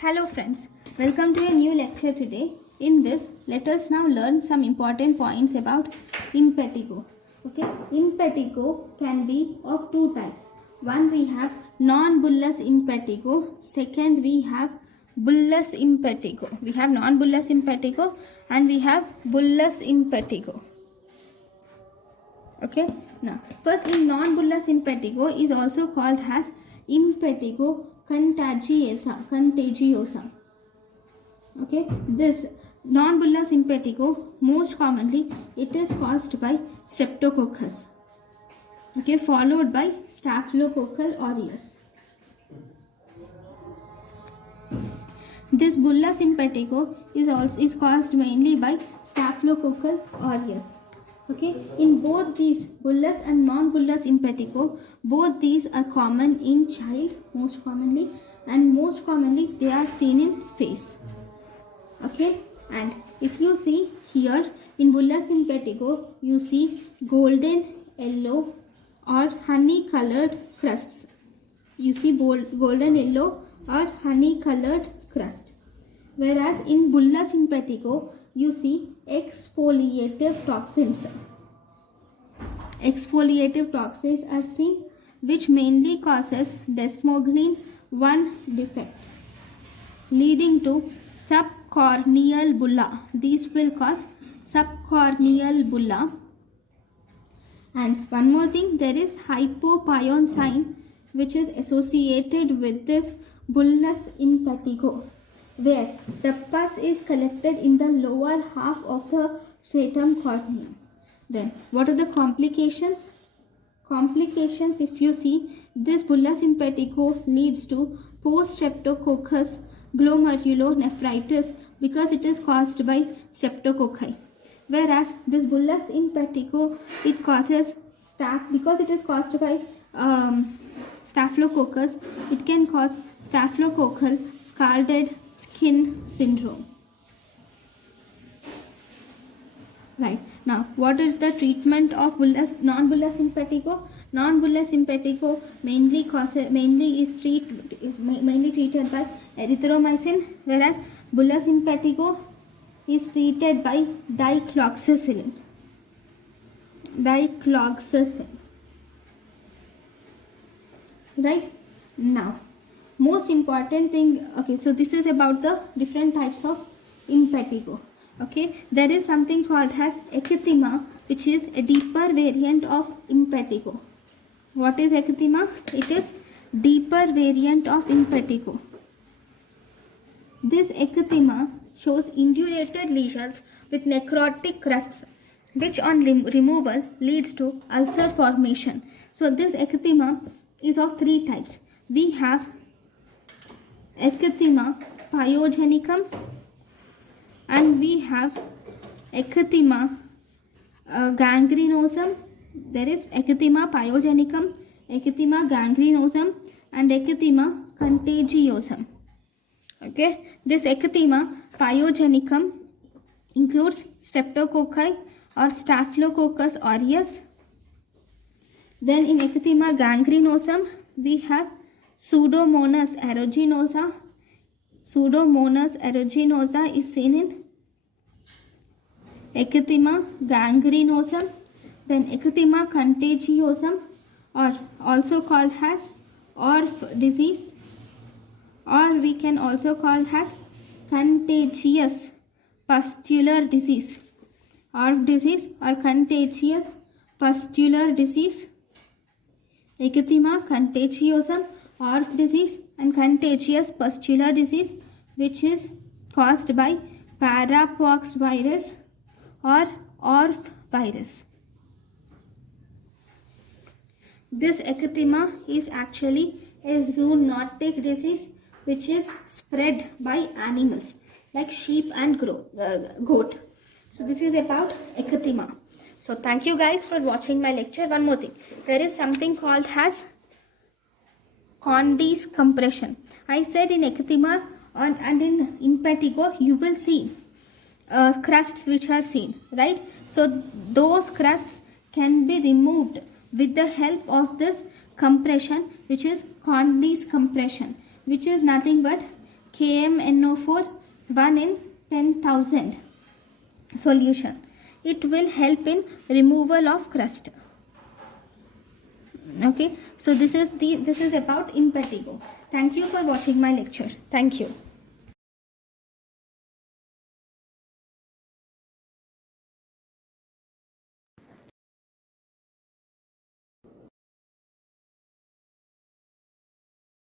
Hello friends, welcome to a new lecture today. In this, let us now learn some important points about impetigo. Okay, impetigo can be of two types. One we have non-bullous impetigo. Second we have bullous impetigo. We have non-bullous impetigo and we have bullous impetigo. Okay, now first in non-bullous impetigo is also called as impetigo contagiosa. Okay, this non-bullous impetigo, most commonly it is caused by streptococcus, okay, followed by staphylococcal aureus. This bullous impetigo is caused mainly by staphylococcal aureus. Okay, in both these bullous and non-bullous impetigo, both these are common in child most commonly, and most commonly they are seen in face. Okay, and if you see here in bullous impetigo, you see golden yellow or honey colored crusts. You see golden yellow or honey colored crust. Whereas in bullous impetigo, you see exfoliative toxins. Exfoliative toxins are seen, which mainly causes desmoglein 1 defect, leading to subcorneal bulla. These will cause subcorneal bulla. And one more thing, there is hypopyoncine, which is associated with this bullous impetigo, where the pus is collected in the lower half of the stratum corneum. Then what are the complications? Complications, if you see, this bullous impetigo leads to post-streptococcus glomerulonephritis because it is caused by streptococci. Whereas this bullous impetigo, it causes because it is caused by staphylococcus, it can cause staphylococcal scalded skin syndrome. Right, now what is the treatment of non-bullous impetigo? Non-bullous impetigo mainly treated by erythromycin, whereas bullous impetigo is treated by dicloxacillin. Right, now most important thing, okay, so this is about the different types of impetigo. Okay, there is something called as ecthyma, which is a deeper variant of impetigo. What is ecthyma? It is deeper variant of impetigo. This ecthyma shows indurated lesions with necrotic crusts, which on removal leads to ulcer formation. So this ecthyma is of three types. We have ecthyma pyogenicum, and we have ecthyma gangrenosum. There is ecthyma pyogenicum, ecthyma gangrenosum, and ecthyma contagiosum. Okay, this ecthyma pyogenicum includes streptococci or staphylococcus aureus. Then in ecthyma gangrenosum, we have Pseudomonas aeruginosa. Pseudomonas aeruginosa is seen in ecthyma gangrenosum. Then ecthyma contagiosum, or also called as ORF disease, or we can also call as contagious pustular disease. ORF disease or contagious pustular disease. Ecthyma contagiosum, ORF disease, and contagious pustular disease, which is caused by parapox virus or ORF virus. This ecthyma is actually a zoonotic disease which is spread by animals like sheep and goat. So this is about ecthyma. So thank you guys for watching my lecture. One more thing, there is something called as Condy's compression. I said in ecthyma and in impetigo you will see crusts which are seen, right? So those crusts can be removed with the help of this compression, which is Condy's compression, which is nothing but KMNO4 1 in 10,000 solution. It will help in removal of crust. Okay, so this is about impetigo. Thank you for watching my lecture. Thank you.